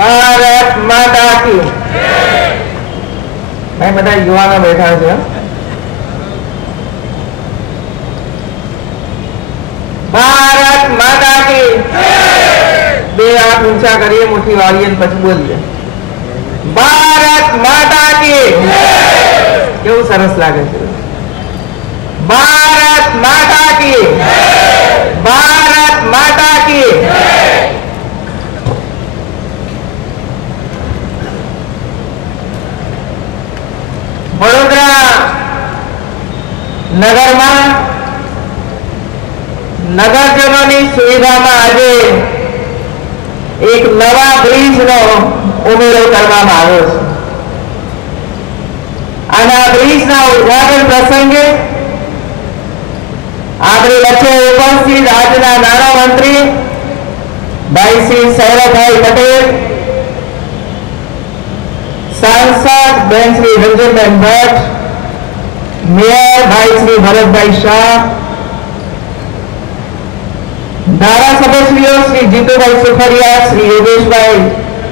ભારત માતા કી ભાઈ બધા યુવાનો બેઠા છે ભારત માતા કી બે હાથ ઊંચા કરીએ મુઠ્ઠી વાળીએ પછી બોલીએ ભારત માતા કી કેવું સરસ લાગે છે ભારત માતા કી ભારત માતા કી વડોદરા નગરમાં નગરજનોની સુવિધામાં આજે એક નવા બ્રિજનો ઉમેરો કરવામાં આવ્યો છે અને આ બ્રિજના ઉદ્ઘાટન પ્રસંગે આપણી વચ્ચે ઉપસ્થિત રાજ્યના નાણામંત્રી ભાઈ શ્રી સૌરભભાઈ પટેલ, सांसद बहन श्री रंजनबेन भट्ट, मेयर भाई श्री भरतभाई शाह, धारासभ्यश्रीओ श्री जीतुभाई सुखरिया, श्री योगेशभाई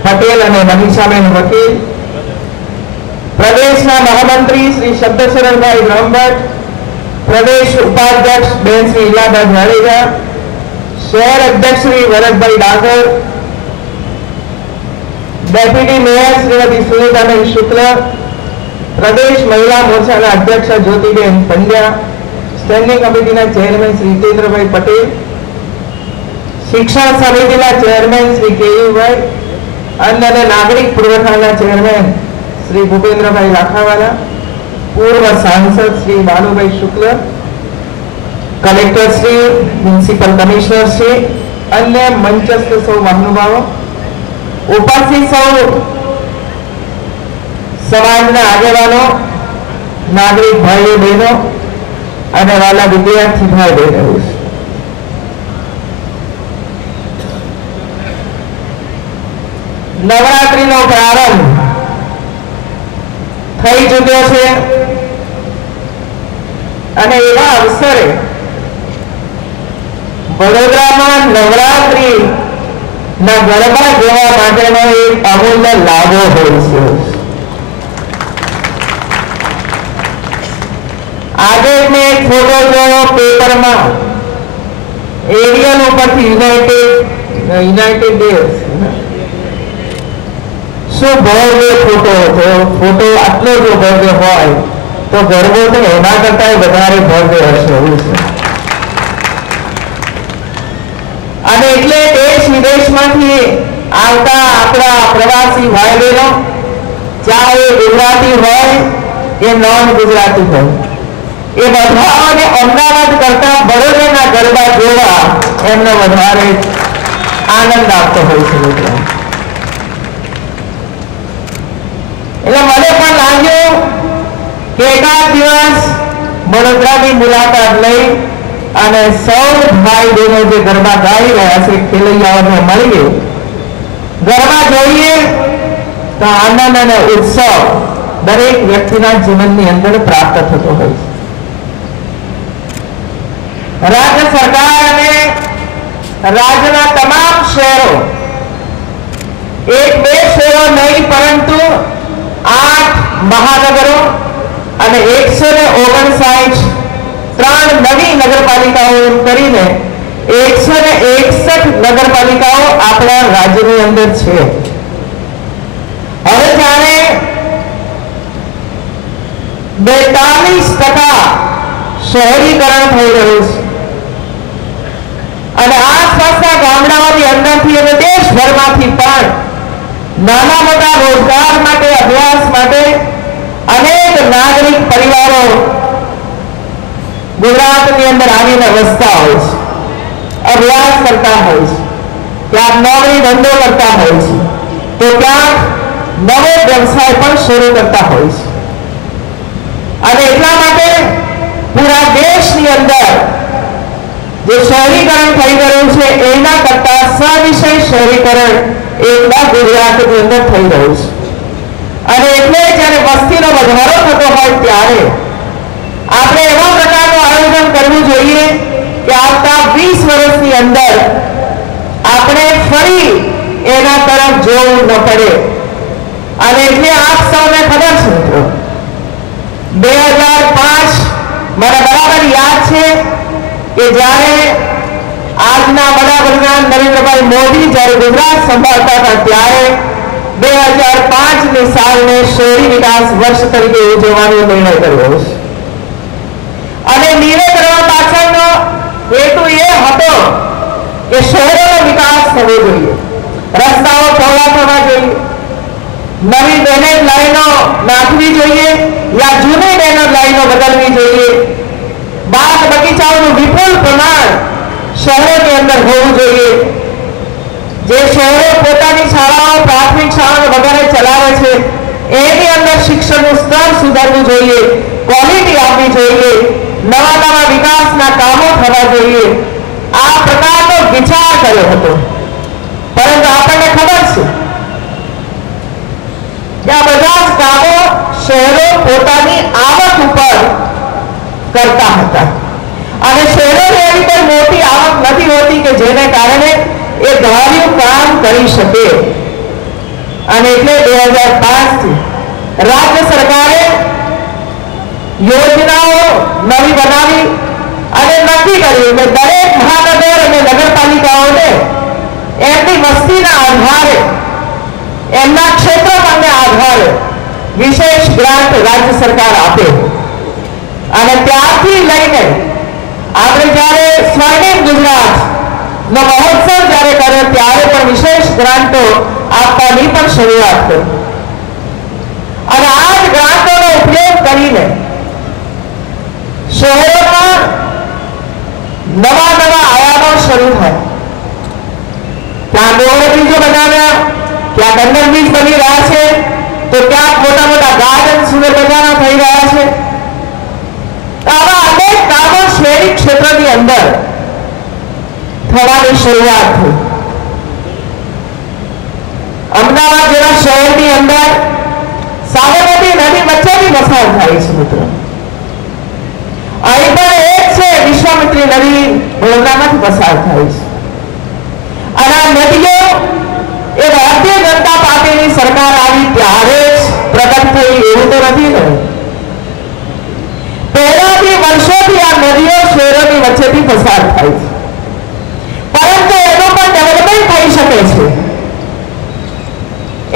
पटेल और मनीषाबेन वकील, प्रदेश महामंत्री श्री शब्दशरणभाई ब्रह्मभट्ट, प्रदेश उपाध्यक्ष बहन श्री इलाबा जाडेजा, शहर अध्यक्ष श्री भरतभाई डागर, डेप्यूटी मेयर श्रीमती सुनीताबेन शुक्ल, प्रदेश महिला मोर्चा अध्यक्ष Jyotiben Pandya, standing committee chairman Shri Jitendrabhai Patel, शिक्षण समिति चेरमेन श्री केयुभाई, अन्य नागरिक पुरवठा चेरमेन श्री भूपेन्द्रभाई लाखावाला, पूर्व सांसद Shri Balubhai Shukla, collector Shri, municipal commissioner Shri, अन्य मंचस्थ सौ महानुभावों, उपस्थित सौ समाजना आगेवानो, नागरिक भाईओ बहनों और वाला विद्यार्थी भाई बहनों, नवरात्रि नो प्रारंभ थई चुक्यो छे અને એવા અવસરે વડોદરામાં નવરાત્રી ના ગરબા જોવા માટેનો એક અમૂલ્ય લાભો હોય છે। આજે મેં એક ફોટો જોયો પેપરમાં એરિયલ ઉપરથી યુનાઇટેડ ડેઝ શું ભવ્ય ફોટો હતો। ફોટો આટલો જો ભવ્ય હોય તો ગરબો તો એના કરતા વધારે ભવ્ય હશે એવું છે। અને એટલે દેશ વિદેશમાંથી આવતા આપણા પ્રવાસી ભાઈ બહેનો ચાહે ગુજરાતી હોય કે નોન ગુજરાતી હોય એ બધાને અમદાવાદ કરતા બરોડાના ગરબા જોવા એમને વધારે આનંદ આપતો હોય છે મિત્રો। એટલે મને પણ લાગ્યું કે એકાદ દિવસ વડોદરાની મુલાકાત લઈ અને સૌ ભાઈ બહેનો જે ગરબા ગાઈ રહ્યા છે ખેલૈયાઓને મળીએ ગરબા જોઈએ તો આનંદ અને ઉત્સવ દરેક વ્યક્તિના જીવનની અંદર પ્રાપ્ત થતો હોય છે। રાજ્ય સરકાર અને રાજ્યના તમામ શહેરો એક બે શહેરો નહીં પરંતુ 8 મહાનગરો અને 159 ત્રણ નવી નગરપાલિકાઓ કરીને 161 નગરપાલિકાઓ આપણા રાજ્યની અંદર છે। હવે જ્યારે 42% શહેરીકરણ થઈ રહ્યું છે અને આસપાસના ગામડાઓની અંદરથી અને દેશભરમાંથી પણ નાના મોટા રોજગાર માટે અભ્યાસ માટે અનેક નાગરિક પરિવારો ગુજરાતની અંદર આવીને વસતા હોય છે, અભ્યાસ કરતા હોય છે, ક્યાંક નોકરી ધંધો કરતા હોય છે તો ક્યાંક નવો વ્યવસાય પણ શરૂ કરતા હોય છે। અને એટલા માટે પૂરા દેશની અંદર જે શહેરીકરણ થઈ રહ્યું છે એના કરતા સવિશેષ શહેરીકરણ એકલા ગુજરાતની અંદર થઈ રહ્યું છે। અને એટલે જ્યારે વસ્તીનો વધારો થતો હોય ત્યારે આપણે એવા પ્રકારનું આયોજન કરવું જોઈએ કે આવતા 20 વર્ષની અંદર આપણે ફરી એના તરફ જોવું ન પડે. અને એટલે આપ સૌને ખબર છે મિત્રો, 2005 મને બરાબર યાદ છે કે જ્યારે આજના વડાપ્રધાન નરેન્દ્રભાઈ મોદી જ્યારે ગુજરાત સંભાળતા હતા ત્યારે 2005ની સાલને શહેરી વિકાસ વર્ષ તરીકે ઉજવવાનો નિર્ણય કર્યો છે. અને નિર્ણય કરવા પાછળનો હેતુ એ હતો કે શહેરોનો વિકાસ થવો જોઈએ, રસ્તાઓ પહોળા થવા જોઈએ, નવી ડ્રેનેજ લાઈનો નાખવી જોઈએ યા જૂની ડ્રેનેજ લાઈનો બદલવી જોઈએ, બાગ બગીચાઓનું વિપુલ પ્રમાણ શહેરોની અંદર હોવું જોઈએ. જે શહેરો પોતાની શાળાઓ પ્રાથમિક શાળાઓ વગેરે ચલાવે છે એની અંદર શિક્ષણનું સ્તર સુધારવું જોઈએ, ક્વોલિટી આપવી જોઈએ, નવા નવા વિકાસના કામો થવા જોઈએ. આ પ્રકારનો વિચાર કર્યો હતો. પરંતુ આપણને ખબર છે કે આ બધા જ કામો શહેરો પોતાની આવક ઉપર કરતા હતા અને શહેરોની એવી કોઈ મોટી આવક નથી હોતી કે જેને કારણે એ ધાર્યું કામ કરી શકે. અને એટલે 2005 થી રાજ્ય સરકારે યોજનાઓ નવી બનાવી અને નક્કી કર્યું કે દરેક મહાનગર અને નગરપાલિકાઓને એમની વસ્તીના આધારે, એમના ક્ષેત્રફળના આધારે વિશેષ ગ્રાન્ટ રાજ્ય સરકાર આપે. અને ત્યારથી લઈને આપણે જ્યારે સ્વર્ણિમ ગુજરાત નો મહોત્સવ જ્યારે કર્યો ત્યારે પણ વિશેષ ગ્રાન્ટો આપવાની પણ શરૂઆત કરી. અને આ જ ગ્રાન્ટોનો ઉપયોગ કરીને શહેરોમાં નવા નવા આયામો શરૂ થયા. ત્યાં ઓવરબ્રિજો બનાવ્યા, ક્યાંક અંડરબ્રિજ બની રહ્યા છે, તો ક્યાંક મોટા મોટા ગાર્ડન સુંદર બજારો થઈ રહ્યા છે. આવા અનેક કામો શહેરી ક્ષેત્રની અંદર થવાની શરૂઆત થઈ. અમદાવાદ જેવા શહેરની અંદર સાબરમતી નદી વચ્ચેથી પસાર થાય છે મિત્રો. અહીં પણ એક છે વિશ્વામિત્રી નદી વડોદરામાંથી પસાર થાય છે. અને આ નદીઓ એ ભારતીય જનતા પાર્ટીની સરકાર આવી ત્યારે જ પ્રગટ થઈ એવું તો નથી ને. પહેલાથી વર્ષોથી આ નદીઓ શહેરોની વચ્ચેથી પસાર થાય છે. પરંતુ એનું પણ ડેવલપમેન્ટ થઈ શકે છે,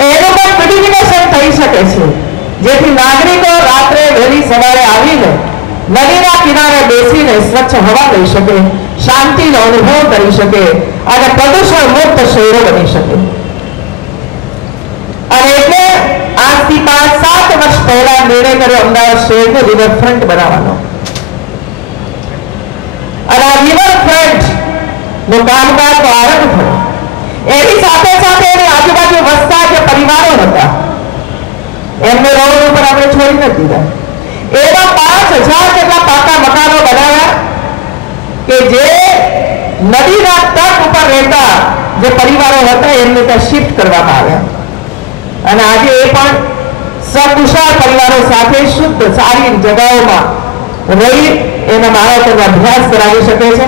એનું પણ બ્યુટિફિકેશન થઈ શકે છે, જેથી નાગરિકો રાત્રે વહેલી સવારે આવીને નદીના કિનારે બેસીને સ્વચ્છ હવા લઈ શકે, શાંતિનો અનુભવ કરી શકે અને પ્રદૂષણ મુક્ત શહેરો બની શકે. અને એટલે આજથી 5-7 વર્ષ પહેલા નિર્ણય કર્યો અમદાવાદ શહેરને રિવરફ્રન્ટ બનાવવાનો. અને આ રિવરફ્રન્ટ નું કામકાજ તો આરંભ થયો. એની સાથે સાથે એની આજુબાજુ વસતા જે પરિવારો હતા એમને રોડ ઉપર આપણે છોડી નથી દીધા. એવા 5000 જેટલા પાકા મકાનો બનાવ્યા કે જે નદીના તટ ઉપર રહેતા જે પરિવારો હતા એમને ત્યાં શિફ્ટ કરવામાં આવ્યા. અને આજે એ પણ સકુશળ પરિવારો સાથે શુદ્ધ સારી જગાઓમાં રહી એના બાળકોનો અભ્યાસ કરાવી શકે છે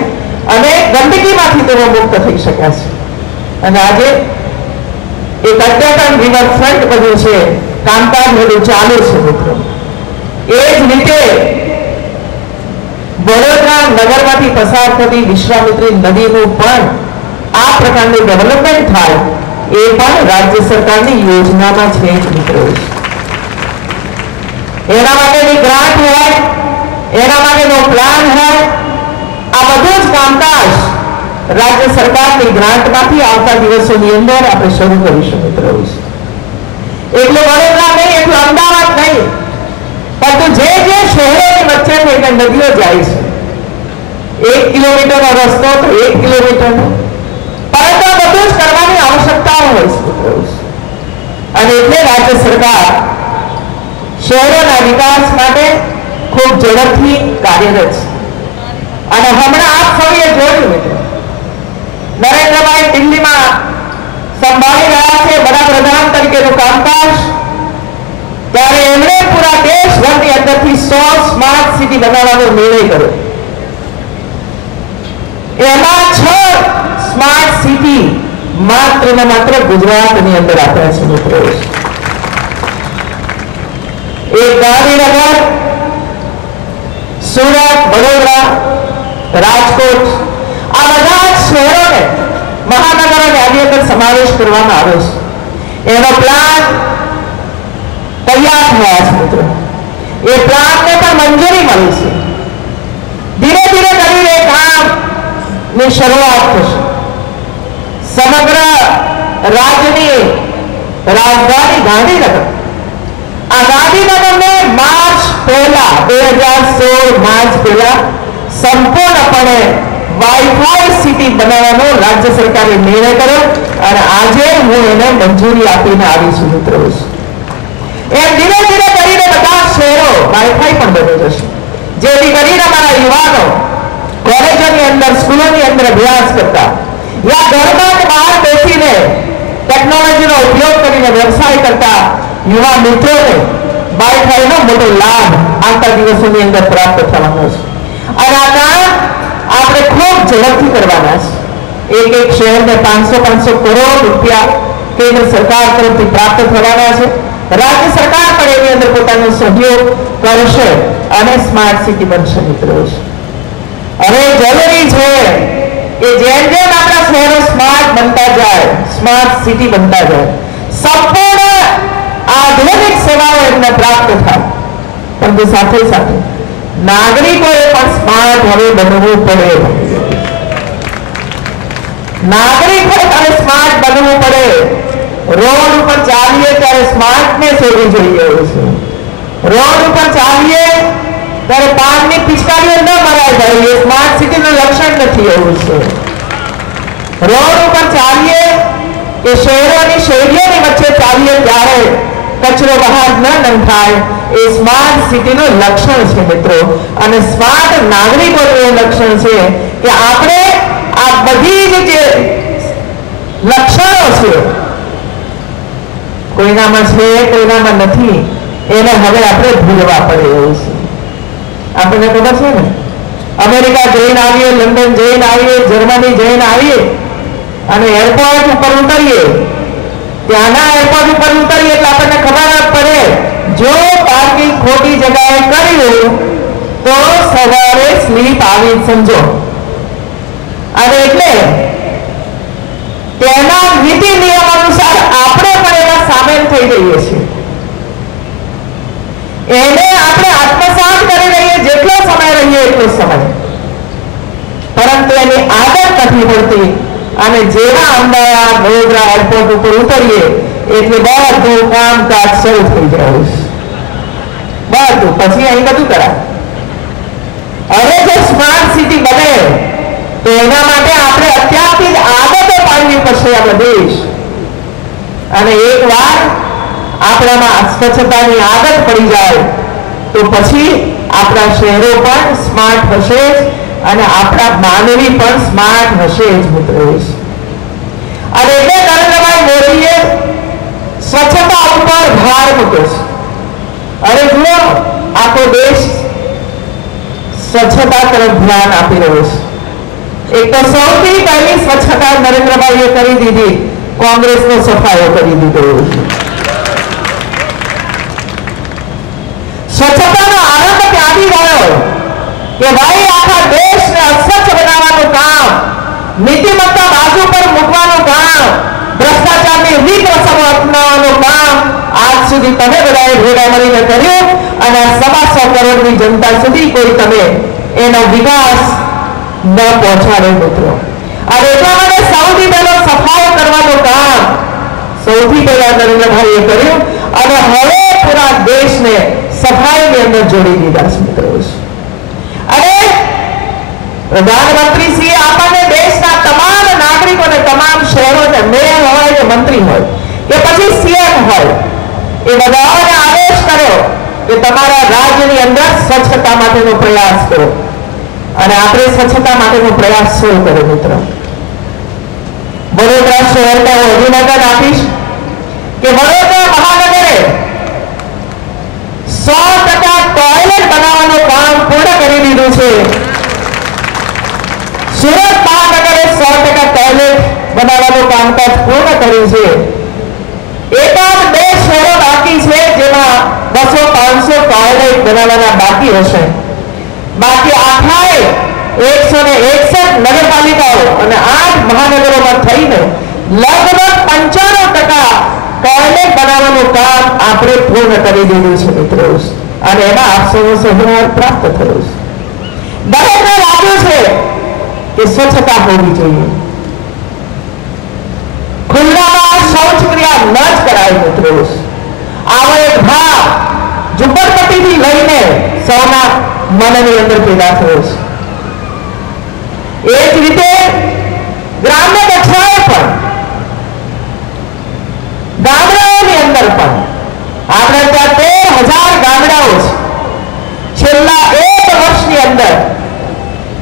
અને ગંદકીમાંથી તેઓ મુક્ત થઈ શક્યા છે. અને આજે એક અદ્યતન રિવરફ્રન્ટ બધું છે, કામકાજ બધું ચાલુ છે મિત્રો. એ જ રીતે વડોદરા નગરમાંથી પસાર થતી વિશ્વામિત્રી નદીનું પણ આ પ્રકારનું ડેવલપમેન્ટ થાય એ પણ રાજ્ય સરકારની યોજનામાં છે મિત્રો. એના માટેની ગ્રાન્ટ હોય, એના માટેનો પ્લાન હોય, આ બધું જ કામકાજ રાજ્ય સરકારની ગ્રાન્ટમાંથી આવતા દિવસોની અંદર આપણે શરૂ કરીશું મિત્રો. એટલે વડોદરા નહીં, એટલું અમદાવાદ નહીં, પરંતુ જે જે શહેરોની વચ્ચે નદીઓ જાય છે 1 કિલોમીટરનો રસ્તો તો 1 કિલોમીટરનો, પરંતુ બધું જ કરવાની આવશ્યકતાઓ હોય છે. અને એટલે રાજ્ય સરકાર શહેરોના વિકાસ માટે ખૂબ ઝડપથી કાર્યરત છે. અને હમણાં આપ સૌએ જોયું મિત્રો, નરેન્દ્રભાઈ દિલ્હીમાં સંભાળી રહ્યા છે વડાપ્રધાન તરીકેનું કામકાજ, ત્યારે એમણે પૂરા દેશભરની અંદરથી 100 સ્માર્ટ સિટી બનાવવાનો નિર્ણય કર્યો. એમાં 6 સ્માર્ટ સિટી માત્ર ને માત્ર ગુજરાતની અંદર આપ્યા છે મિત્રો. એક ગાંધીનગર, સુરત, વડોદરા, રાજકોટ આ બધા શહેરોને મહાનગરોને આની અંદર સમાવેશ કરવામાં આવ્યો છે. એનો પ્લાન તૈયાર થયા છે મિત્રો. એ પ્લાનને પણ મંજૂરી મળી છે. ધીરે ધીરે કરીને એ કામની શરૂઆત થશે. સમગ્ર રાજ્યની રાજધાની ગાંધીનગર, આ ગાંધીનગરને માર્ચ પહેલા 2016 માર્ચ પહેલા સંપૂર્ણપણે વાઈફાઈ સિટી બનાવવાનો રાજ્ય સરકારે નિર્ણય કર્યો અને આજે હું એને મંજૂરી આપીને આવી છું મિત્રો. એમ ધીરે ધીરે કરીને બધા શહેરો વાઈફાઈ પણ બની જશે, જેથી કરીને અમારા યુવાનો કોલેજોની અંદર, સ્કૂલોની અંદર અભ્યાસ કરતા યા ઘરમાં બહાર બેસીને ટેકનોલોજીનો ઉપયોગ કરીને વ્યવસાય કરતા યુવા મિત્રોને વાઈફાઈનો મોટો લાભ આવતા દિવસોની અંદર પ્રાપ્ત થવાનો છે. અને આ કામ આપણે ખૂબ ઝડપથી કરવાના છે. એક એક શહેરને 500 કરોડ રૂપિયા કેન્દ્ર સરકાર તરફથી પ્રાપ્ત થવાના છે. રાજ્ય સરકાર પણ એની અંદર પોતાનો સહયોગ કરશે અને સ્માર્ટ સિટી બનશે મિત્રો. હવે જરૂરી છે કે જેમ જેમ આપણા શહેરો સ્માર્ટ બનતા જાય, સ્માર્ટ સિટી બનતા જાય, સંપૂર્ણ આધુનિક સેવાઓ એમને પ્રાપ્ત થાય, પરંતુ સાથે સાથે નાગરિકોએ પણ સ્માર્ટ હવે બનવું પડે. નાગરિકોએ અને સ્માર્ટ બનવું પડે. રોડ ઉપર ચાલીએ ત્યારે સ્માર્ટનેસ હોવી જોઈએ. રોડ ઉપર ચાલીએ ત્યારે પાનની પિચકારીઓ ન મરાય જાય, એ સ્માર્ટ સિટીનું લક્ષણ નથી. એવું છે. રોડ ઉપર ચાલીએ કે શહેરોની શેરીઓની વચ્ચે ચાલીએ ત્યારે કચરો બહાર ન નંખાય, એ સ્માર્ટ સિટીનું લક્ષણ છે મિત્રો. અને સ્માર્ટ નાગરિકોનું એ લક્ષણ છે કે આપણે આ બધી જે લક્ષણો છે, કોઈનામાં છે કોઈનામાં નથી, એને હવે આપણે ભૂલવા પડે એવું છે. આપણને ખબર છે ને, અમેરિકા જઈને આવીએ, લંડન જઈને આવીએ, જર્મની જઈને આવીએ અને એરપોર્ટ ઉપર ઉતરીએ, ત્યાંના એરપોર્ટ ઉપર ઉતરીએ એટલે આપણને ખબર જ પડે, જો પાર્કિંગ ખોટી જગ્યાએ કર્યું તો સવારે સ્લીપ આવી સમજો. અને એટલે તેના નીતિ નિયમ અનુસાર આપણે પણ એમાં સામેલ થઈ જઈએ છીએ. એને આપણે આત્મસાત કરી લઈએ, જેટલો સમય રહીએ એટલો સમય, પરંતુ એની આદત નથી પડતી. અને જેવા અમદાવાદ, વડોદરા એરપોર્ટ ઉપર ઉતરીએ એટલે બધું કામકાજ શરૂ થઈ જાય, બધું પછી અહીં બધું કરાય. હવે જો સ્માર્ટ સિટી બને તો એના માટે આપણે અત્યારથી જ આદતો પાડવી પડશે આપણા દેશ. અને એકવાર આપણામાં સ્વચ્છતાની આદત પડી જાય તો પછી આપણા શહેરો પણ સ્માર્ટ હશે અને આપણા માનવી પણ સ્માર્ટ હશે જ મિત્રો. અને એટલે નરેન્દ્રભાઈ મોદીએ સ્વચ્છતા ઉપર ભાર મૂક્યો છે. અને જુઓ, આખો દેશ સ્વચ્છતા તરફ ધ્યાન આપી રહ્યો છે. એક તો સૌથી પહેલી સ્વચ્છતા નરેન્દ્રભાઈએ કરી દીધી, કોંગ્રેસનો સફાયો કરી દીધો. સ્વચ્છતાનો આરંભ ત્યાંથી ગયો કે ભાઈ આખા દેશને અસ્વચ્છ બનાવવાનું કામ, નીતિમત્તા બાજુ પર મૂકવાનું કામ, ભ્રષ્ટાચારની રીત રસમો અપનાવવાનું કામ આજ સુધી તમે બધાએ ભેગા મળીને કર્યું. અને 125 કરોડની જનતા સુધી કોઈ તમે એનો વિકાસ ન પહોંચાડે મિત્રો. અને એટલા માટે સૌથી પહેલો સફાઈ કરવાનું કામ સૌથી પહેલા નરેન્દ્રભાઈએ કર્યું અને હવે પૂરા દેશને સફાઈની અંદર જોડી દીધા છે મિત્રો. અને પ્રધાનમંત્રીશ્રીએ આપણને દેશના તમામ નાગરિકોને, તમામ શહેરોને, મેયર હોય કે મંત્રી હોય કે પછી સીએમ હોય, એ બધાને આદેશ કર્યો કે તમારા રાજ્યની અંદર સ્વચ્છતા માટેનો પ્રયાસ કરો. અને આપણે સ્વચ્છતા માટેનો પ્રયાસ શરૂ કર્યો મિત્રો. વડોદરા શહેરને હું અભિનંદન આપીશ કે વડોદરા મહાનગરે 100% ટોયલેટ બનાવવાનું કામ પૂર્ણ કરી દીધું છે. સુરત મહાનગરે 100% ટોયલેટ બનાવવાનું કામકાજ પૂર્ણ કર્યું છે. એકાદ બે શહેરો બાકી છે જેમાં 200-500 ટોયલેટ બનાવવાના બાકી હશે. બાકી આખાએ 161 નગરપાલિકાઓ અને 8 મહાનગરોમાં થઈને લગભગ 95% ટોયલેટ બનાવવાનું કામ આપણે પૂર્ણ કરી દીધું છે મિત્રો. અને એમાં આપ સૌનો સહકાર પ્રાપ્ત થયો છે. દરેકને લાગ્યું છે કે સ્વચ્છતા હોવી જોઈએ. ખુલ્લામાં શૌચક્રિયા ન જ કરાય મિત્રો. આવો એક ભાવ ઝુંપડપટ્ટીથી લઈને સૌના મનની અંદર પેદા થયો છે. એ જ રીતે ગ્રામ્ય કક્ષાએ પણ ગામડાઓની અંદર પણ આપણે ત્યાં 13,000 ગામડાઓ છે. છેલ્લા 1 વર્ષની અંદર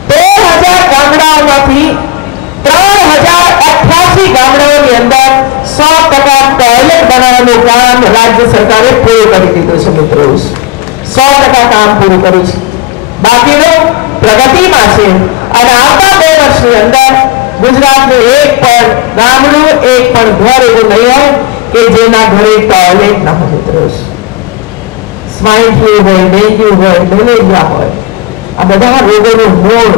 13,000 ગામડાઓમાંથી 3,088 ગામડાઓની અંદર 100% ટોયલેટ બનાવવાનું કામ રાજ્ય સરકારે પૂરું કરી દીધું છે મિત્રો. 100% કામ પૂરું કર્યું છે. બાકીનું પ્રગતિમાં છે. અને આવતા 2 વર્ષની અંદર ગુજરાતનું એક પણ ગામડું, એક પણ ઘર એવું નહીં હોય કે જેના ઘરે ટોયલેટ ન હોય મિત્રો. સ્વાઇન ફ્લુ હોય, ડેન્ગ્યુ હોય, મેલેરિયા હોય, આ બધા રોગોનું મૂળ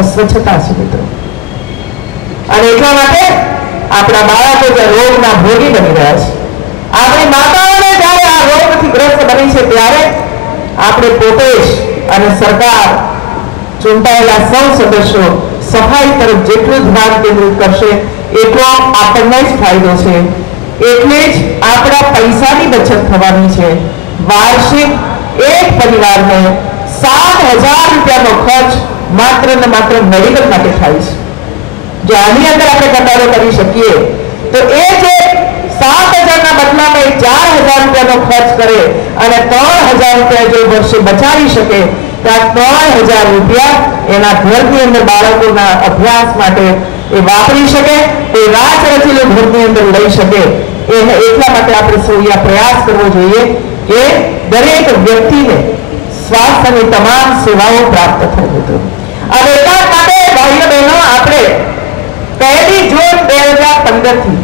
અસ્વચ્છતા છે મિત્રો. અને એટલા માટે આપણા બાળકો જે રોગના ભોગી બની રહ્યા છે, આપણી માતાઓને જ્યારે આ રોગથી ગ્રસ્ત બની છે ત્યારે આપણે પોતે જ અને સરકાર ચૂંટાયેલા સૌ સદસ્યો સફાઈ તરફ જેટલું ધ્યાન કેન્દ્રિત કરશે એટલો આપણને જ ફાયદો છે. એટલે જ આપણા પૈસાની બચત થવાની છે. વાર્ષિક એક પરિવારને 7,000 રૂપિયાનો ખર્ચ માત્ર ને માત્ર મેડિકલ માટે થાય છે. જો આની અંદર આપણે ઘટાડો કરી શકીએ તો એ જે 7,000ના બદલામાં 4,000 રૂપિયાનો ખર્ચ કરે અને 3,000 રૂપિયા જો વર્ષે બચાવી શકે તો આ 3,000 રૂપિયા એના ઘરની અંદર બાળકોના અભ્યાસ માટે એ વાપરી શકે, એ રાત રચેલું ઘરની અંદર લઈ શકે. એને એટલા માટે આપણે સૌએ પ્રયાસ કરવો જોઈએ કે દરેક વ્યક્તિને સ્વાસ્થ્યની તમામ સેવાઓ પ્રાપ્ત થાય મિત્રો. અને એટલા માટે ભાઈઓ બહેનો આપણે 1 જૂન 2015 થી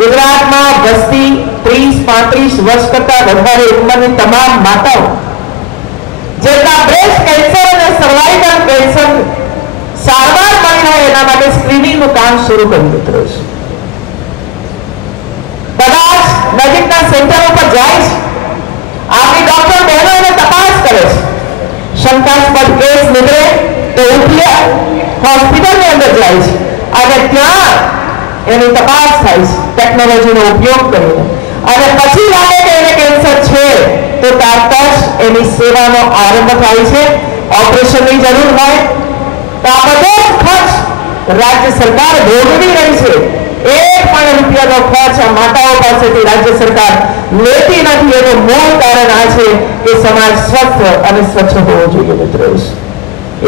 ગુજરાતમાં વસ્તી 30-35 વર્ષ કરતા વધારે ઉંમરની તમામ માતાઓ જેના બ્રેસ્ટ કેન્સર અને સર્વાઇકલ કેન્સર સારવાર મળી રહે એના માટે સ્ક્રીનિંગનું કામ શરૂ કર્યું મિત્રો. કદાચ નજીકના સેન્ટર ઉપર જાય છે, આપણી ડોક્ટર બહેનો એને તપાસ કરે છે. શંકાસ્પદ કેસ નીકળે તો ઉપલા હોસ્પિટલની અંદર જાય છે અને ત્યાં એની તપાસ થાય છે ટેકનોલોજીનો ઉપયોગ કરીને. અને પછી લાગે કે એને કેન્સર છે તો તરત જ એની સેવાનો આરંભ થાય છે. ઓપરેશનની જરૂર હોય તો આ બધો ખર્ચ રાજ્ય સરકાર ભોગવી રહી છે. 1 પણ રૂપિયાનો ખર્ચ આ માતાઓ પાસેથી રાજ્ય સરકાર લેતી નથી. એનું મૂળ કારણ આ છે કે સમાજ સ્વસ્થ અને સ્વચ્છ હોવો જોઈએ મિત્રો.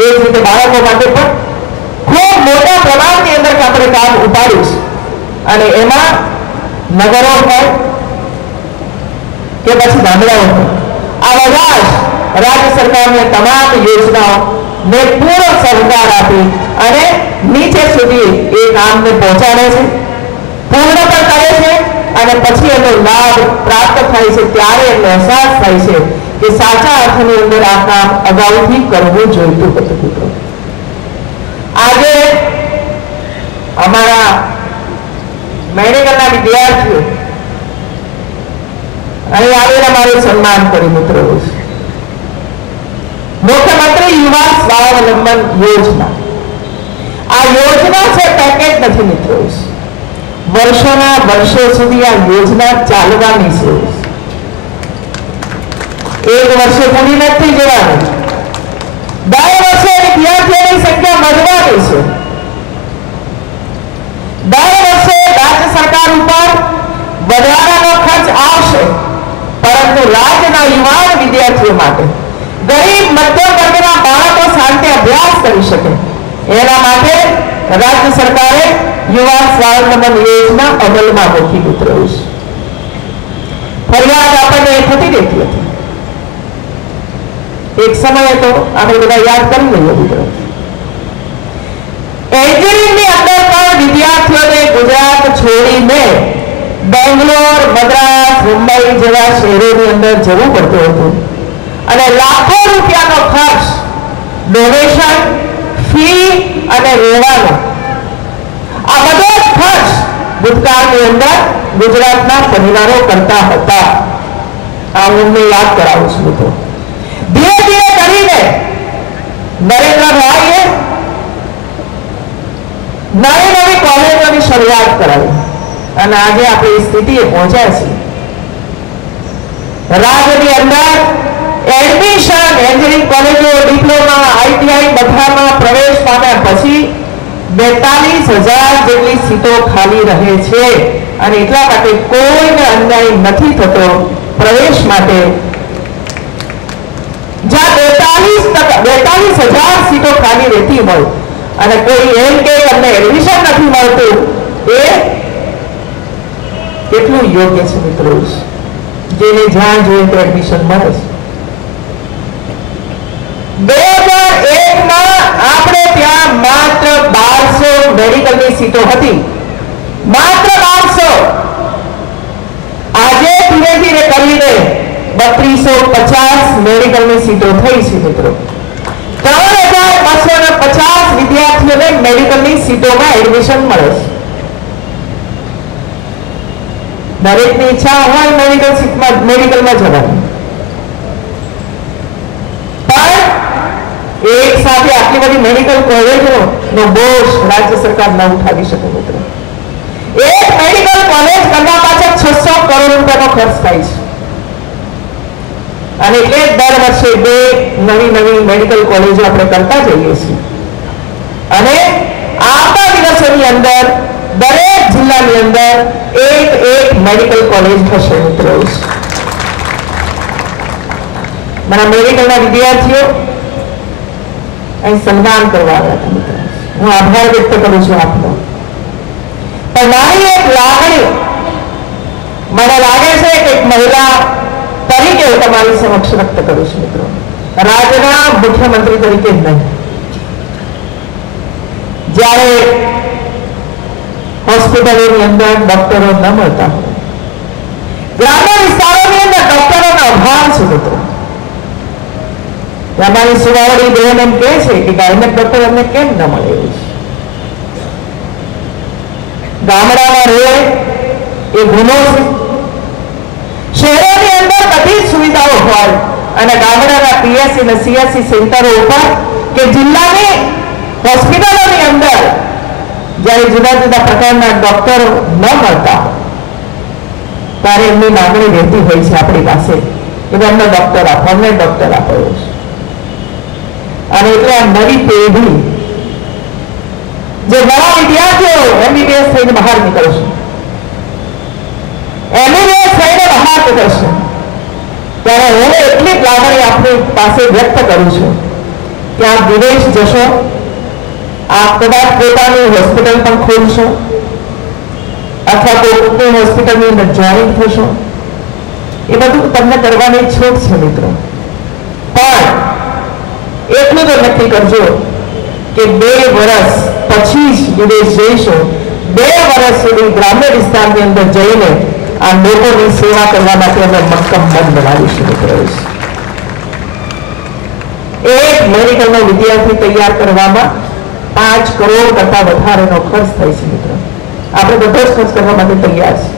એ જ રીતે બાળકો માટે પણ ખૂબ મોટા પ્રમાણની અંદર આપણે કામ ઉપાડ્યું છે. અને એમાં નગરો હોય કે પછી ગામડાઓ હોય, આ બધા જ રાજ્ય સરકારની તમામ યોજનાઓ ને પૂરો સહકાર આપી અને નીચે સુધી એ કામને પહોંચાડે છે, પૂર્ણ પણ કરે છે. અને પછી એનો લાભ પ્રાપ્ત થાય છે ત્યારે એનો અહેસાસ થાય છે કે સાચા અર્થની અંદર આ કામ અગાઉથી કરવું જોઈતું હતું મિત્રો. આજે અમારા મેડિકલના વિદ્યાર્થીઓ અહીં આવેલા મારું સન્માન કર્યું મિત્રો. મુખ્યમંત્રી યુવા સ્વાવલંબન યોજના, આ યોજના છે, પેકેજ નથી મિત્રો. વર્ષોના વર્ષો સુધી આ યોજના ચાલવાની છે. 1 વર્ષે પૂરી નથી જવાની. 10 વર્ષે વિદ્યાર્થીઓની સંખ્યા વધવાની છે. 10 વર્ષે રાજ્ય સરકાર ઉપર વધારાનો ખર્ચ આવશે, પરંતુ રાજ્યના યુવાન વિદ્યાર્થીઓ માટે, ગરીબ મધ્યમ વર્ગના બાળકો શાંતિ અભ્યાસ કરી શકે એના માટે રાજ્ય સરકારે યુવા સ્વાવલંબન યોજના અમલમાં મૂકી મિત્રો. ફરિયાદ આપણને થતી રહેતી હતી. એક સમયે તો આપણે બધા યાદ કરી લઈએ મિત્રો. એન્જિનિયરિંગની અંદર પણ વિદ્યાર્થીઓને ગુજરાત છોડીને બેંગ્લોર, મદ્રાસ, મુંબઈ જેવા શહેરોની અંદર જવું પડતું હતું અને લાખો રૂપિયાનો ખર્ચ ડોનેશન, ફી અને રહેવાનો આ બધો જ ખર્ચ ભૂતકાળની અંદર ગુજરાતના પરિવારો કરતા હતા. આ હું યાદ કરાવું છું મિત્રો. ધીરે ધીરે કરીને નરેન્દ્રભાઈએ નવી નવી કોલેજોની શરૂઆત કરાવી અને આજે આપણી સ્થિતિએ પહોંચ્યા છીએ. રાજ્યની અંદર એડમિશન એન્જિનિયરિંગ કોલેજો, ડિપ્લોમા, આઈટીઆઈ બધામાં પ્રવેશ પામ્યા પછી 42,000 જેટલી સીટો ખાલી રહે છે અને એટલા માટે કોઈને અન્યાય નથી થતો પ્રવેશ માટે. જ્યાં 42,000 સીટો ખાલી રહેતી હોય અને કોઈ એમ કે અમને એડમિશન નથી મળતું, એ કેટલું યોગ્ય છે મિત્રો? જેને જ્યાં જોઈએ તો એડમિશન મળે છે. 2001માં આપણે ત્યાં માત્ર 1200 મેડિકલની સીટો હતી, માત્ર 1200. આજે ધીરે ધીરે કરીને 3250 મેડિકલની સીટો થઈ છે મિત્રો. 3250 વિદ્યાર્થીઓને મેડિકલની સીટોમાં એડમિશન મળે છે. દરેકની ઈચ્છા હોય મેડિકલમાં જવાની, પણ એક સાથે આટલી બધી મેડિકલ કોલેજોનો બોજ રાજ્ય સરકાર ન ઉઠાવી શકે મિત્રો. એક મેડિકલ કોલેજ કરવા પાછળ 600 કરોડ રૂપિયાનો ખર્ચ થાય છે અને એટલે દર વર્ષે 2 નવી મેડિકલ કોલેજો આપણે કરતા જઈએ છીએ અને આવતા દિવસોની અંદર દરેક જિલ્લાની અંદર એક મેડિકલ કોલેજ થશે મિત્રો. મારા મેડિકલના વિદ્યાર્થીઓ અહીં સન્માન કરવા આવ્યા હતા મિત્રો. હું આભાર વ્યક્ત કરું છું આપનો. પણ મારી એક લાગણી મને લાગે છે કે એક મહિલા તરીકે હું તમારી સમક્ષ વ્યક્ત કરું છું મિત્રો. રાજ્યના મુખ્યમંત્રી તરીકે નહીં. જ્યારે હોસ્પિટલોની અંદર ડોક્ટરો ન મળતા હોય, ગ્રામ્ય વિસ્તારોની અંદર ડોક્ટરોનો અભાવ છે મિત્રો. અમારી સુવાવડી બહેન એમ કહે છે કે ગાયનેક ડોક્ટર અમને કેમ ન મળે એવું છે. ગામડામાં રહે એ ગુનો છે. શહેરોની અંદર બધી જ સુવિધાઓ હોય અને ગામડાના પીએસસી અને સીએસસી સેન્ટરો ઉપર કે જિલ્લાની હોસ્પિટલોની અંદર જ્યારે જુદા જુદા પ્રકારના ડોક્ટરો ન મળતા ત્યારે એમની માંગણી રહેતી હોય છે આપણી પાસે કે અમને ડોક્ટર આપો, અમને ડોક્ટર આપો એવું છે. અને એટલે આ નવી પેઢી જે નવા વિદ્યાર્થીઓ એમબીબીએસ થઈને બહાર નીકળશે, એમબીબીએસ થઈને બહાર નીકળશે, ત્યારે હું એટલી જ લાગણી આપણી પાસે વ્યક્ત કરું છું કે આપ વિદેશ જશો, આપ કદાચ પોતાની હોસ્પિટલ પણ ખોલશો અથવા કોઈની હોસ્પિટલની અંદર જોઈન થશો, એ બધું તમને કરવાની છૂટ છે મિત્રો. પણ એટલું તો નક્કી કરજો કે 2 વર્ષ પછી જ વિદેશ જઈશું, 2 વર્ષ સુધી ગ્રામ્ય વિસ્તારની અંદર જઈને આ લોકોની સેવા કરવા માટે અમે મક્કમ મન બનાવીશું મિત્રો. એક મેડિકલનો વિદ્યાર્થી તૈયાર કરવામાં 5 કરોડ કરતા વધારેનો ખર્ચ થાય છે મિત્રો. આપણે બધો જ ખર્ચ કરવા માટે તૈયાર છે.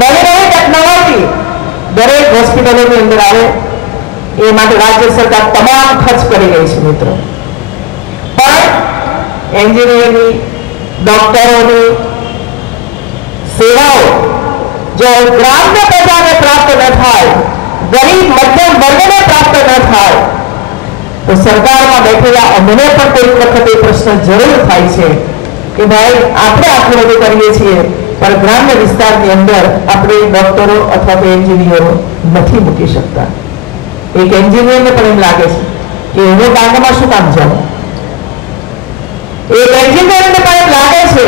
નવી ટેકનોલોજી દરેક હોસ્પિટલોની અંદર આવે એ માટે રાજ્ય સરકાર તમામ ખર્ચ કરી રહી છે મિત્રો. પણ એન્જિનિયરની, ડોક્ટરોની સેવાઓ જો ગ્રામ્ય પ્રજાને પ્રાપ્ત ન થાય, ગરીબ મધ્યમ વર્ગને પ્રાપ્ત ન થાય તો સરકારમાં બેઠેલા અમને પણ કોઈક વખતે પ્રશ્ન જરૂર થાય છે કે ભાઈ આપણે આટલું બધું કરીએ છીએ પણ ગ્રામ્ય વિસ્તારની અંદર આપણે ડોક્ટરો અથવા તો એન્જિનિયરો નથી મૂકી શકતા. એક એન્જિનિયરને પણ એમ લાગે છે કે હું ડાંગમાં શું કામ જાઉં. એક એન્જિનિયરને પણ એમ લાગે છે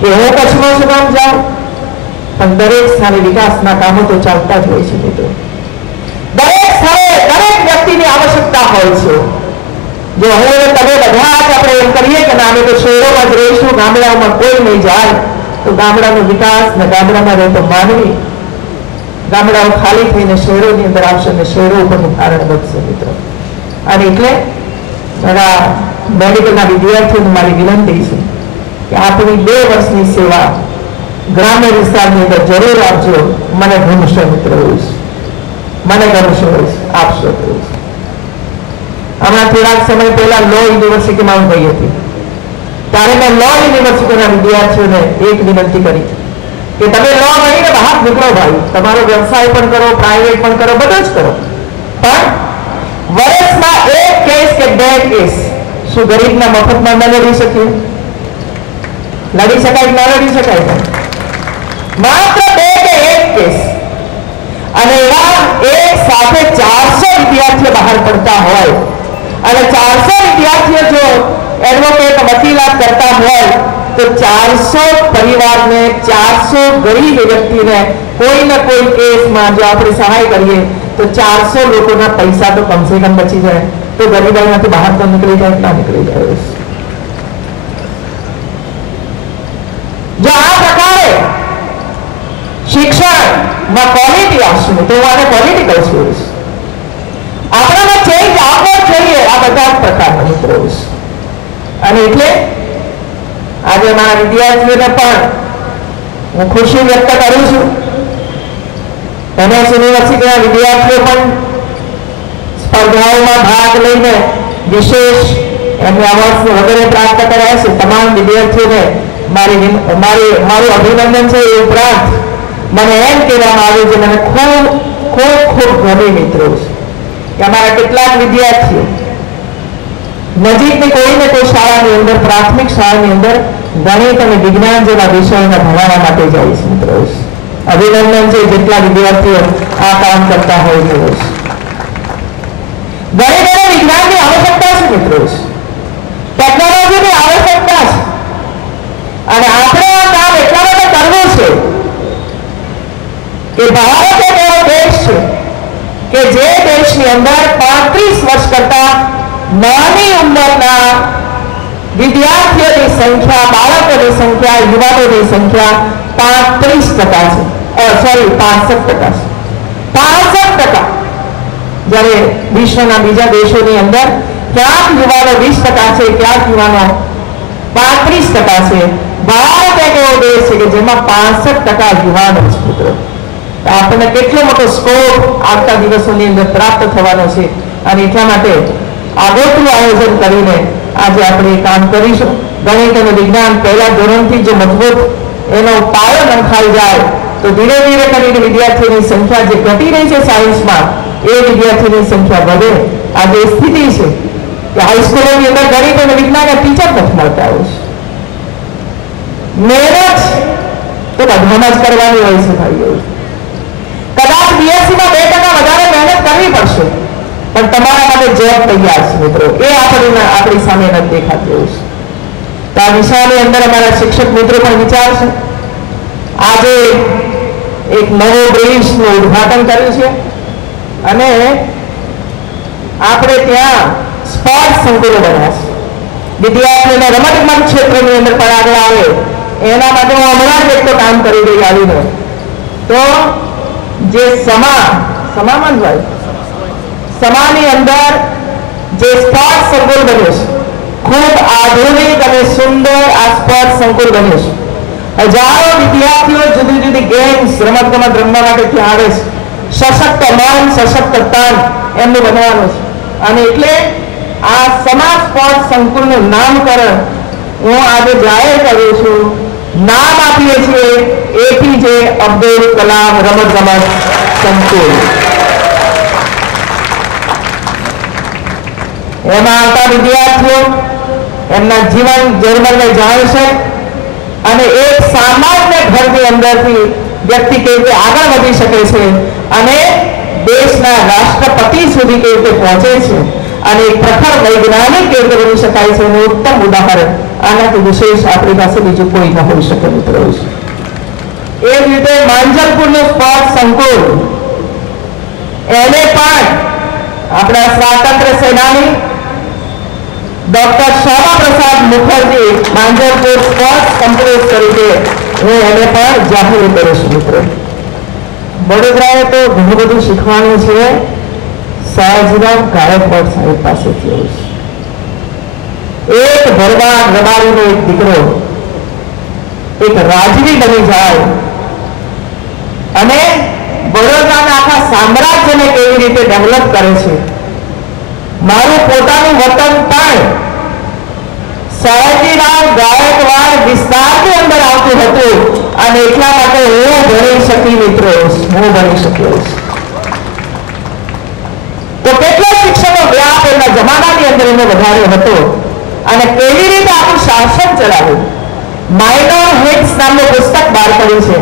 કે હું કચ્છમાં શું કામ જાઉં. પણ દરેક સ્થળે વિકાસના કામો તો ચાલતા જ હોય છે મિત્રો. દરેક સ્થળે દરેક વ્યક્તિની આવશ્યકતા હોય છે. જો હું તમે બધા જ આપણે એમ કરીએ કે ના અમે તો શહેરોમાં જ રહીશું, ગામડાઓમાં કોઈ નહીં જાય, તો ગામડાનો વિકાસ ને ગામડામાં રહેતો માનવી ગામડાઓ ખાલી થઈને શહેરોની અંદર આવશે અને શહેરો ઉપરનું કારણ વધશે મિત્રો. અને એટલે મારા મેડિકલના વિદ્યાર્થીઓને મારી વિનંતી છે કે આપણી 2 વર્ષની સેવા ગ્રામ્ય વિસ્તારની અંદર જરૂર આપજો. મને ગમશે મિત્રો, મને ગમશે, આપશો. હમણાં થોડાક સમય પહેલા લો યુનિવર્સિટીમાં હું ગઈ હતી, ત્યારે મેં લો યુનિવર્સિટીના વિદ્યાર્થીઓને એક વિનંતી કરી કે તમે લો ભણીને બહાર નીકળો ભાઈ, તમારો વ્યવસાય પણ કરો, પ્રાઇવેટ પણ કરો, બધું જ કરો, પણ વર્ષમાં 1 કેસ કે 2 કેસ શું ગરીબના મફતમાં ન લડી શકીએ? લડી શકાય કે ન લડી શકાય? માત્ર 2 કે 1 કેસ, અને એવા એક સાથે 400 વિદ્યાર્થીઓ બહાર પડતા હોય અને 400 વિદ્યાર્થીઓ જો એડવોકેટ વકીલાત કરતા હોય તો 400 પરિવારને, 400 ગરીબ વ્યક્તિને કોઈ ને કોઈ કેસમાં જો આપણે સહાય કરીએ તો 400 લોકોના પૈસા તો કમસે કમ બચી જાય, તો ગરીબાઈમાંથી બહાર તો નીકળી જાય, ના નીકળી જાય. જો આ પ્રકારે શિક્ષણમાં ક્વોલિટી આવશે તો હું આને ક્વોલિટી કહું છું. આપણામાં ચેન્જ આવવો જોઈએ આ બધા જ પ્રકારના મિત્રો. અને એટલે આજે મારા વિદ્યાર્થીઓને પણ હું ખુશી વ્યક્ત કરું છું. એમએસ યુનિવર્સિટીના વિદ્યાર્થીઓ પણ સ્પર્ધાઓમાં ભાગ લઈને વિશેષ એમને એવોર્ડ વગેરે પ્રાપ્ત કર્યા છે. તમામ વિદ્યાર્થીઓને મારું અભિનંદન છે. એ ઉપરાંત મને એમ કહેવામાં આવ્યું છે, મને ખૂબ ખૂબ ખૂબ ગમે મિત્રો કે અમારા કેટલાક વિદ્યાર્થીઓ નજીકની કોઈ ને કોઈ શાળાની અંદર, પ્રાથમિક શાળાની અંદર ગણિત અને વિજ્ઞાન જેવા વિષયોને ભણાવવા માટે જાય છે મિત્રો. અભિનંદન છે જેટલા વિદ્યાર્થીઓ આ કામ કરતા હોય તો. ગણિત અને વિજ્ઞાનની આવશ્યકતા છે મિત્રો, ટેકનોલોજીની આવશ્યકતા છે, અને આપણે આ કામ એટલા માટે કરવું છે કે ભારત એક એવો દેશ છે કે જે દેશની અંદર 35 વર્ષ કરતા નાની ઉંમરના વિદ્યાર્થીઓની સંખ્યા, બાળકોની સંખ્યા, યુવાનોની સંખ્યા 35% છે. 65% છે. 65%. જ્યારે વિશ્વના બીજા દેશોની અંદર ક્યાંક યુવાનો 20% છે, ક્યાંક યુવાનો 35% છે. ભારત એક એવો દેશ છે કે જેમાં 65% યુવાનો છે મિત્રો. આપણને કેટલો મોટો સ્કોપ આવતા દિવસોની અંદર પ્રાપ્ત થવાનો છે. અને એટલા માટે આગોતરું આયોજન કરીને આજે આપણે કામ કરીશું. ગણિત અને વિજ્ઞાન પહેલા ધોરણથી જો મજબૂત એનો પાયો નંખાઈ જાય તો ધીરે ધીરે કરીને વિદ્યાર્થીઓની સંખ્યા જે ઘટી રહી છે સાયન્સમાં, એ વિદ્યાર્થીઓની સંખ્યા વધે. આજે સ્થિતિ છે કે હાઈસ્કૂલોની અંદર ગણિત અને વિજ્ઞાનના ટીચર નથી મળતા હોય છે. મહેનત તો બધામાં જ કરવાની હોય છે ભાઈઓ. કદાચ બીએસસીમાં 2% વધારે મહેનત કરવી પડશે, પણ તમારા માટે જોબ તૈયાર છે મિત્રો. એ આપણી સામે નથી દેખાતી હોય છે. તો આ દિશાની અંદર અમારા શિક્ષક મિત્રો પણ વિચારશે. આજે એક નવો બ્રિજનું ઉદ્ઘાટન કર્યું છે અને આપણે ત્યાં સ્પોર્ટ સંકુલો બન્યા છે. વિદ્યાર્થીઓને રમતગમત ક્ષેત્રની અંદર પણ આગળ આવે એના માટે હું હમણાં જ એક તો કામ કરી રહી આવીને. તો જે સમાની અંદર જે સ્પોર્ટ સંકુલ બન્યું છે, ખૂબ આધુનિક અને સુંદર આ સ્પોર્ટ સંકુલ બન્યું છે. હજારો વિદ્યાર્થીઓ જુદી જુદી ગેમ્સ, રમતગમત રમવા માટે ત્યાં આવે છે. સશક્ત મન, સશક્ત તન એમનું બનવાનું છે. અને એટલે આ સમા સ્પોર્ટ સંકુલનું નામકરણ હું આજે જાહેર કરું છું. નામ આપીએ છીએ એપીજે અબ્દુલ કલામ રમતગમત સંકુલ. એમાં આવતા વિદ્યાર્થીઓ એમના જીવન જર્મનને જાણશે અને એક સામાન્ય ઘરની અંદરથી વ્યક્તિ કેવી રીતે આગળ વધી શકે છે અને દેશના રાષ્ટ્રપતિ સુધી કેવી રીતે પહોંચે છે અને એક પ્રખર વૈજ્ઞાનિક કેવી રીતે બની શકાય છે એનું ઉત્તમ ઉદાહરણ આનાથી વિશેષ આપણી પાસે બીજું કોઈ ન હોઈ શકે મિત્રો. એ જ રીતે માંજલપુરનું સ્પોર્ટ સંકુલ, એને પણ આપણા સ્વાતંત્ર્ય સેનાની doctor Shyama Prasad Mukherjee Manjarpur sports complex તરીકે હું એને પણ જાહેર કરું છું. મિત્રો, વડોદરાએ તો ઘણું બધું શીખવાનું છે સયાજીરાવ ગાયકવાડ સાહેબ પાસેથી. એક ભરવાડ રબારીનો એક દીકરો એક રાજવી બની જાય અને વડોદરાના આખા સામ્રાજ્યને કેવી રીતે ડેવલપ કરે છે. મારું પોતાનું વતન પણ સયાજીરાવ ગાયકવાડ વિસ્તારની અંદર આવતું હતું અને એટલા માટે હું ભણી શકી. મિત્રો, હું ભણી શક્યો. તો કેટલો શિક્ષણનો વ્યાપ એના જમાનાની અંદર એનો વધારે હતો અને કેવી રીતે આપણું શાસન ચલાવ્યું. માઇનોર હિટ્સ નામનું પુસ્તક બહાર પડ્યું છે.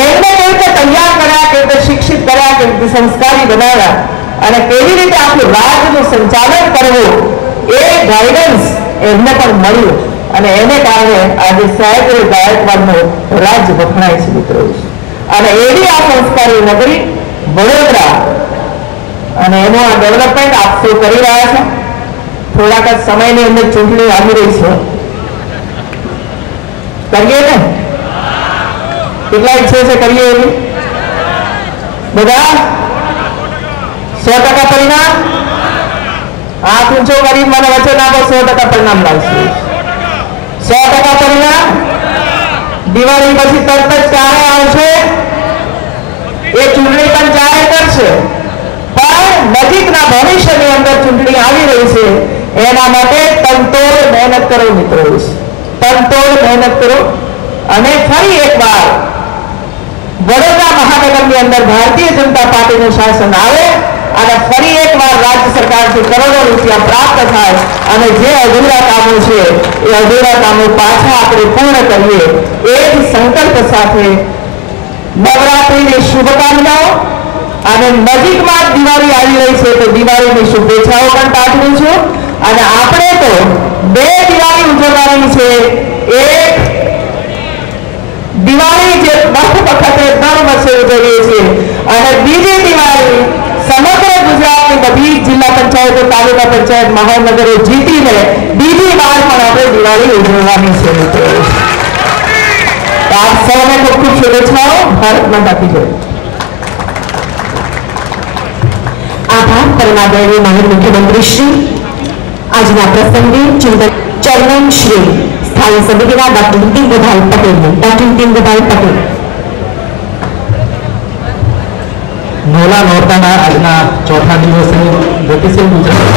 એમને કેવી રીતે તૈયાર કર્યા, કેવી રીતે શિક્ષિત કર્યા, કેવી રીતે સંસ્કારી બનાવ્યા અને કેવી રીતે આપણું રાજ્યનું સંચાલન કરવું એ ગાઈડન્સ એમને પણ મળ્યું અને એને કારણે આજે સયાજીરાવ ગાયકવાડનું રાજ્ય વખણાય છે. મિત્રો, અને એવી આ સંસ્કારી નગરી વડોદરા અને એનું આ ડેવલપમેન્ટ આપ સૌ કરી રહ્યા છે. થોડાક જ સમયની અંદર ચૂંટણી આવી રહી છે. કરીએ ને? કેટલા ઈચ્છે છે કરીએ એવી? બધા 100% પરિણામ? હાથ ઊંચો કરી મને વચન આપો, 100% પરિણામ લાવશે. 100% પરિણામ. દિવાળી પછી તરત જ ક્યારે આવશે એ ચૂંટણી પણ જાહેર કરશે, પણ નજીકના ભવિષ્યની અંદર ચૂંટણી આવી રહી છે. એના માટે તનતોડ મહેનત કરો. મિત્રો, તનતોડ મહેનત કરો અને ફરી એકવાર વડોદરા મહાનગરની અંદર ભારતીય જનતા પાર્ટીનું શાસન આવે અને ફરી એકવાર રાજ્ય સરકારથી કરોડો રૂપિયા પ્રાપ્ત થાય અને જે અધૂરા કામો છે એ અધૂરા કામો પાછા આપણે પૂર્ણ કરીએ એ જ સંકલ્પ સાથે નવરાત્રિની શુભકામનાઓ અને નજીકમાં જ દિવાળી આવી રહી છે તો દિવાળીની શુભેચ્છાઓ પણ પાઠવું છું. અને આપણે તો 2 દિવાળી ઉજવવાની છે. એક દિવાળી જે દર વખતે દર વર્ષે ઉજવીએ છીએ અને બીજી દિવાળી સમગ્ર ગુજરાતની બધી જિલ્લા પંચાયતો, તાલુકા પંચાયત, મહાનગરો જીતીને બીજી વાર પણ આપણે દિવાળી ઉજવવાની છે. મિત્રો, આપ સૌને ખૂબ ખૂબ શુભેચ્છાઓ. ભારત માતા કી જય. આભાર પરમાદરણીય માનનીય મુખ્યમંત્રી શ્રી. આજના પ્રસંગે ચેરમેન શ્રી સ્થાયી સમિતિના ડોક્ટર નીતિનભાઈ પટેલને. ડોક્ટર નીતિનભાઈ પટેલ. નોલા નોરતાના આજના ચોથા દિવસે ગતિશીલ ગુજરાત